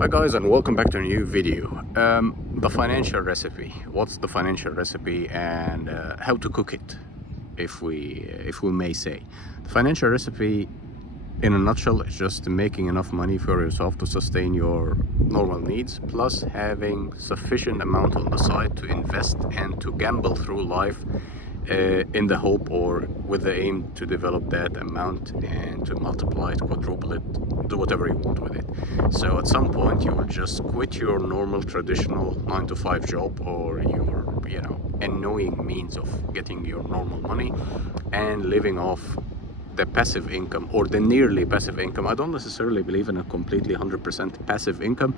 Hi guys, and welcome back to a new video. The financial recipe. What's the financial recipe and how to cook it, if we may say. The financial recipe in a nutshell is just making enough money for yourself to sustain your normal needs, plus having sufficient amount on the side to invest and to gamble through life in the hope or with the aim to develop that amount and to multiply it, quadruple it, do whatever you want with it. So at some point you will just quit your normal traditional 9 to 5 job or your annoying means of getting your normal money and living off the passive income or the nearly passive income. I don't necessarily believe in a completely 100% passive income.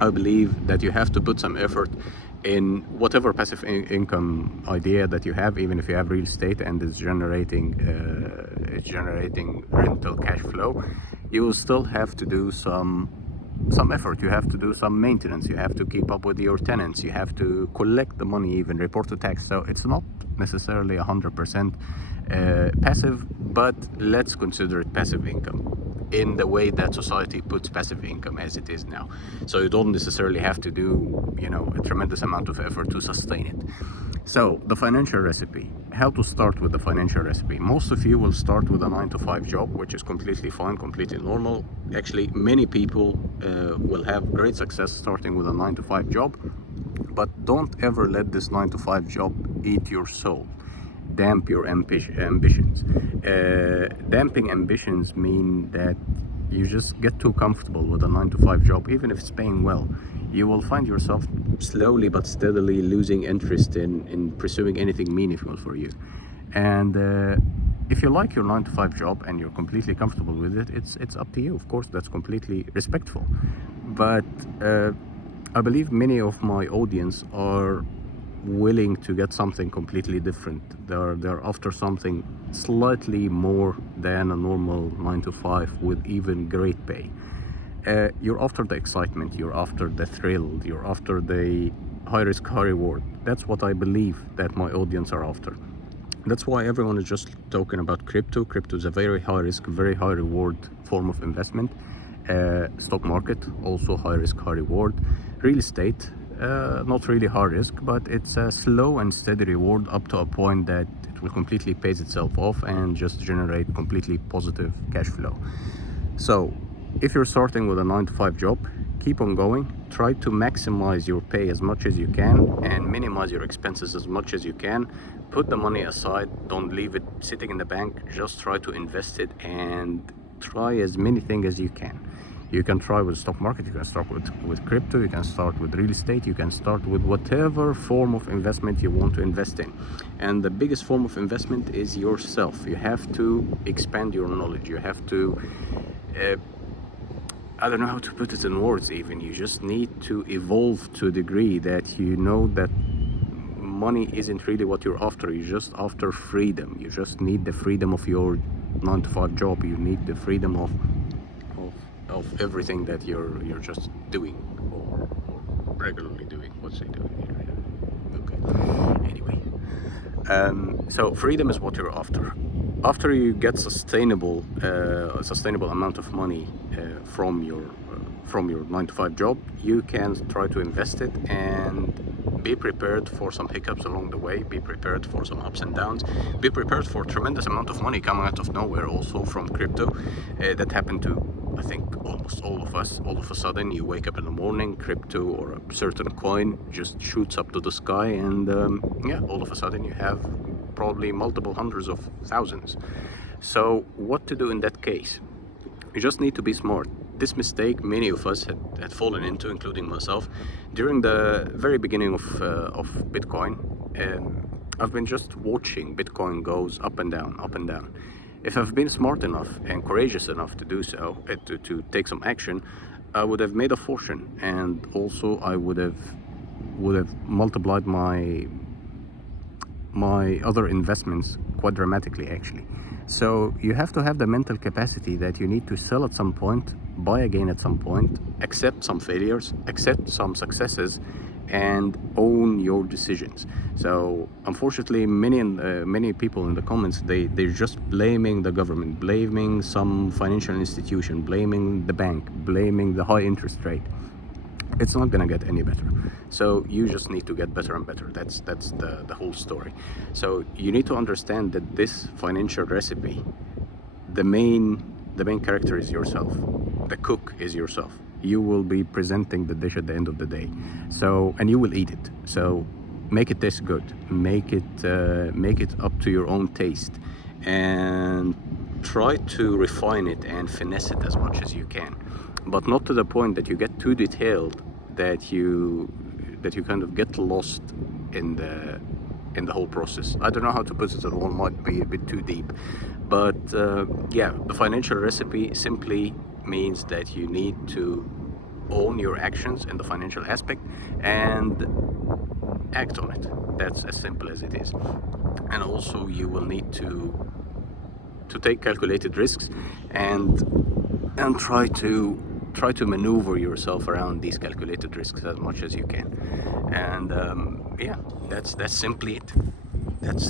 I believe that you have to put some effort in whatever passive income idea that you have, even if you have real estate and it's generating rental cash flow. You will still have to do some effort. You have to do some maintenance. You have to keep up with your tenants. You have to collect the money, even report to tax. So it's not necessarily 100% passive, but let's consider it passive income in the way that society puts passive income as it is now. So you don't necessarily have to do a tremendous amount of effort to sustain it. So the financial recipe, how to start with the financial recipe. Most of you will start with a 9 to 5 job, which is completely fine, completely normal. Actually, many people will have great success starting with a 9 to 5 job, but don't ever let this 9 to 5 job eat your soul. Damp your ambitions. Damping ambitions mean that you just get too comfortable with a 9 to 5 job, even if it's paying well. You will find yourself slowly but steadily losing interest in pursuing anything meaningful for you. And if you like your 9 to 5 job and you're completely comfortable with it, it's up to you. Of course, that's completely respectful. But I believe many of my audience are willing to get something completely different. They're after something slightly more than a normal 9 to 5 with even great pay. You're after the excitement, you're after the thrill, you're after the high risk, high reward. That's what I believe that my audience are after. That's why everyone is just talking about crypto. Crypto is a very high risk, very high reward form of investment. Stock market, also high risk, high reward. Real estate, not really high risk, but it's a slow and steady reward up to a point that it will completely pays itself off and just generate completely positive cash flow. So if you're starting with a 9 to 5 job, keep on going. Try to maximize your pay as much as you can and minimize your expenses as much as you can. Put the money aside, don't leave it sitting in the bank. Just try to invest it and try as many things as you can. You can try with stock market, you can start with crypto, you can start with real estate, you can start with whatever form of investment you want to invest in. And the biggest form of investment is yourself. You have to expand your knowledge. You have to, I don't know how to put it in words even. You just need to evolve to a degree that you know that money isn't really what you're after. You're just after freedom. You just need the freedom of your 9 to 5 job. You need the freedom of everything that you're just doing or regularly doing. What's he doing here? Okay. Anyway, so freedom is what you're after. After you get a sustainable amount of money from your 9 to 5 job, you can try to invest it and be prepared for some hiccups along the way. Be prepared for some ups and downs. Be prepared for a tremendous amount of money coming out of nowhere, also from crypto. That happened to, I think, almost all of us. All of a sudden, you wake up in the morning, crypto or a certain coin just shoots up to the sky, and all of a sudden you have probably multiple hundreds of thousands. So what to do in that case? You just need to be smart. This mistake many of us had fallen into, including myself, during the very beginning of Bitcoin. I've been just watching Bitcoin goes up and down, up and down. If I've been smart enough and courageous enough to do so, to take some action, I would have made a fortune, and also I would have multiplied my other investments quite dramatically, actually. So you have to have the mental capacity that you need to sell at some point, buy again at some point, accept some failures, accept some successes, and own your decisions. So unfortunately, many people in the comments, they're just blaming the government, blaming some financial institution, blaming the bank, blaming the high interest rate. It's not gonna get any better. So you just need to get better and better. That's the whole story. So you need to understand that this financial recipe, the main character is yourself. The cook is yourself. You will be presenting the dish at the end of the day. So, and you will eat it. So make it taste good. Make it up to your own taste, and try to refine it and finesse it as much as you can, but not to the point that you get too detailed that you kind of get lost in the whole process. I don't know how to put it. It all might be a bit too deep, but yeah, the financial recipe simply means that you need to own your actions in the financial aspect and act on it. That's as simple as it is. And also you will need to take calculated risks and try to maneuver yourself around these calculated risks as much as you can. And yeah, that's simply it. That's